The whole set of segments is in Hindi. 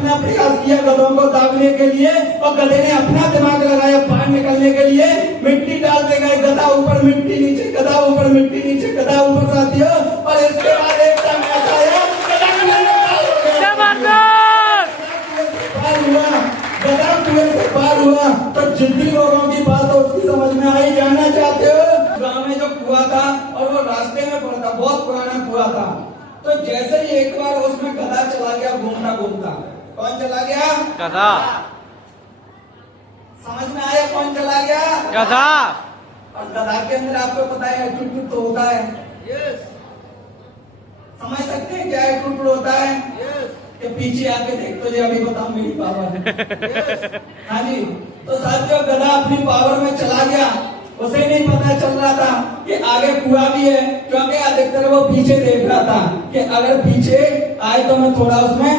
अपना प्रयास किया गधों को दाबने के लिए और गधे ने अपना दिमाग लगाया बाहर निकलने के लिए। मिट्टी डालते गए, गधा ऊपर मिट्टी नीचे, गधा ऊपर मिट्टी नीचे, गधा ऊपर साथियों। और इसके बाद एक टाइम ऐसा आया, गधा कुएं से पार हुआ। तो जितनी लोगों की बात हो उसकी समझ में आई। जानना चाहते हो गांव में जो कुआं था और वो रास्ते में पड़ता, बहुत पुराना कुआं था। तो जैसे ही एक बार उसमें गधा चला गया घूमता घूमता। कौन चला गया? गधा। समझ में आया कौन चला गया? गधा। और गधा के अंदर आपको पता है एटीट्यूड तो होता है। समझ सकते हैं क्या एटीट्यूड होता है? कि पीछे आके देख तो अभी बताओ मेरी पावर। हाँ जी। तो साथियों गधा अपनी पावर में चला गया। उसे नहीं पता चल रहा था कि आगे कुआं भी है, क्योंकि अधिकतर वो पीछे देख रहा था कि अगर पीछे आए तो मैं थोड़ा उसमें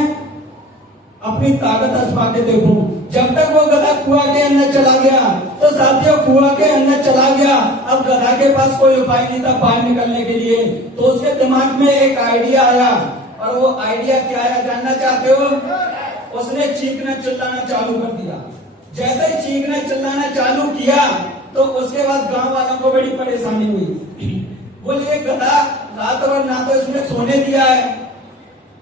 अपनी ताकत आजमा के देखूं। जब तक वो गधा कुआं के अंदर चला गया, तो साथियों कुआं के अंदर चला गया। अब गधा के पास कोई उपाय नहीं था बाहर निकलने के लिए। तो उसके दिमाग में एक आइडिया आया। और वो आइडिया क्या आया जानना चाहते हो? उसने चीखना चिल्लाना चालू कर दिया। जैसे ही चीखना चिल्लाना चालू किया तो उसके बाद गांव वालों को बड़ी परेशानी हुई। बोले गधा रात भर ना तो इसने सोने दिया है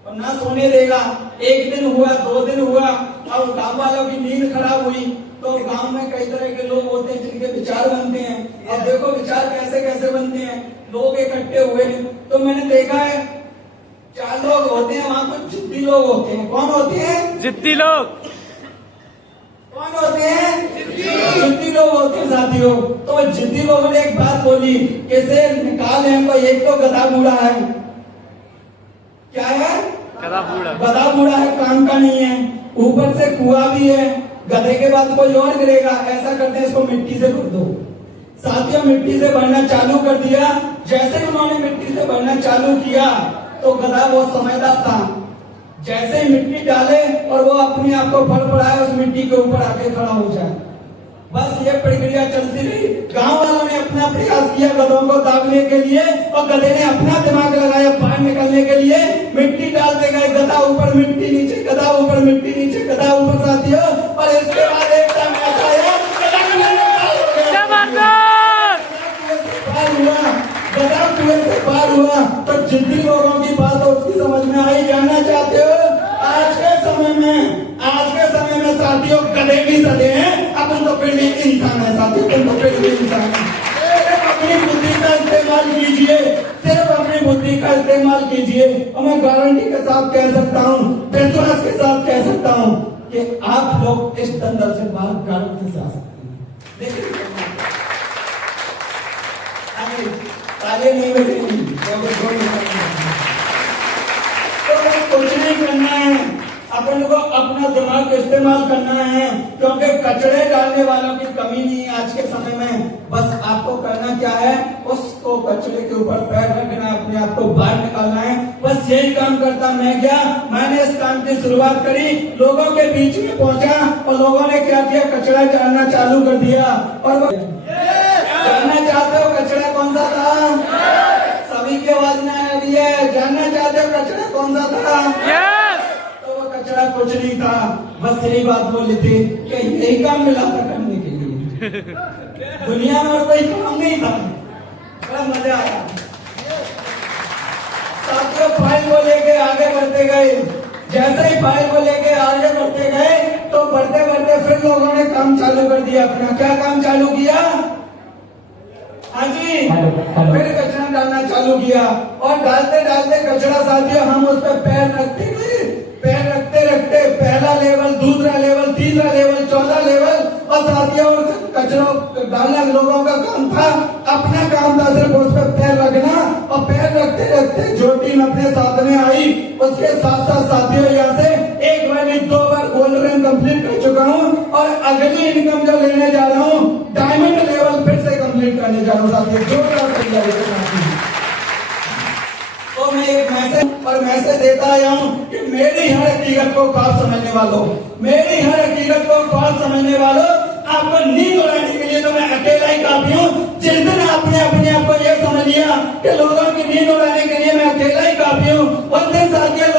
और ना सोने देगा। एक दिन हुआ, 2 दिन हुआ, और गांव वालों की नींद खराब हुई। तो गांव में कई तरह के लोग होते हैं जिनके विचार बनते हैं। अब देखो विचार कैसे कैसे बनते हैं। लोग इकट्ठे हुए। तो मैंने देखा है 4 लोग होते हैं वहां कुछ जिद्दी लोग होते हैं। कौन होते हैं? जिद्दी लोग। कौन होते हैं? जिद्दी लोग होते हैं साथियों। तो जिद्दी लोगों ने एक बात बोली, कैसे निकाल है तो एक तो गधा बूढ़ा है। क्या है? गधा बूढ़ा। गधा बूढ़ा है, काम का नहीं है, ऊपर से कुआं भी है। गधे के बाद कोई और गिरेगा। ऐसा करते हैं इसको मिट्टी से भर दो। साथियों मिट्टी से भरना चालू कर दिया। जैसे उन्होंने मिट्टी से भरना चालू किया तो गधा बहुत समझदार था। जैसे ही मिट्टी डाले और वो अपने आप को फड़फड़ाए उस मिट्टी के ऊपर आके खड़ा हो जाए। बस ये प्रक्रिया चलती रही। गांव वालों ने अपना प्रयास किया गधों को दाबने के लिए और गधे ने अपना दिमाग लगाया बाहर निकलने के लिए। मिट्टी डालते गए, गधा ऊपर मिट्टी नीचे, गधा ऊपर मिट्टी नीचे, गधा ऊपर साथियों। और इसके बाद एक टाइम ऐसा आया, गधा कुएं से पार हुआ। तो जितनी लोगों की बात हो उसकी समझ में आई। जानना चाहते हो आज के समय में साथियों गधे भी सदे हैं। अपन तो फिर भी इंसान है साथियों, तुम तो फिर भी इंसान है। सिर्फ अपनी बुद्धि का इस्तेमाल कीजिए, सिर्फ अपनी बुद्धि का इस्तेमाल कीजिए। और मैं गारंटी के साथ कह सकता हूँ, विश्वास के साथ कह सकता हूँ कि आप लोग इस दलदल से बाहर गारंटी से आ सकते हैं। देखिए ताले नहीं बजेंगी तो कुछ नहीं करना है। अपन को अपना दिमाग इस्तेमाल करना है, क्योंकि कचड़े डालने वालों की कमी नहीं है आज के समय में। बस आपको करना क्या है, उसको कचड़े के ऊपर पैर रखना है, अपने आप को बाहर निकालना है। बस यही काम करता मैं गया। मैंने इस काम की शुरुआत करी, लोगों के बीच में पहुंचा और लोगों ने क्या किया, कचड़ा डालना चालू कर दिया। और जानना चाहते हो कचड़ा कौन सा था? सभी की आवाज में आ रही है। जानना चाहते हो कचड़ा कौन सा था? तो वो कचड़ा कुछ नहीं था, बस यही बात बोली थी कि यही काम मिला था करने के लिए। दुनिया में और कोई काम नहीं था। बड़ा मजा आया साथियों। फाइल को लेके आगे बढ़ते गए। जैसे ही फाइल को लेके आगे बढ़ते गए तो बढ़ते बढ़ते फिर लोगों ने काम चालू कर दिया अपना। क्या काम चालू किया? हाँ जी, फिर कचरा डालना चालू किया। और डालते डालते कचरा साथियों हम उस पर पैर रखते गए। पैर रखते रखते पहला लेवल, दूसरा लेवल, तीसरा लेवल, 14 लेवल। और साथियों कचरा डालना लोगों का काम था, अपना काम था सिर्फ उस पर पैर रखना। और पैर रखते रखते जो टीम अपने साथ में आई उसके साथ साथ साथियों यहाँ से 1 बार नहीं 2 बार गोल्ड रन कंप्लीट कर चुका हूँ। और अगली इनकम जो लेने जा रहा हूँ डायमंड लेवल फिर से कंप्लीट करने जा रहा हूँ साथियों। जोरदार तैयारी के साथ। तो मैं एक मैसेज देता आया हूँ कि मेरी हर हकीकत को ख्वाब समझने वालों, मेरी हर हकीकत को ख्वाब समझने वालों, आपको नींद उड़ाने के लिए तो मैं अकेला ही काफी हूँ। जिस दिन आपने अपने आप को यह समझ लिया कि लोगों की नींद उड़ाने के लिए मैं अकेला ही काफी हूँ, उस दिन साथियों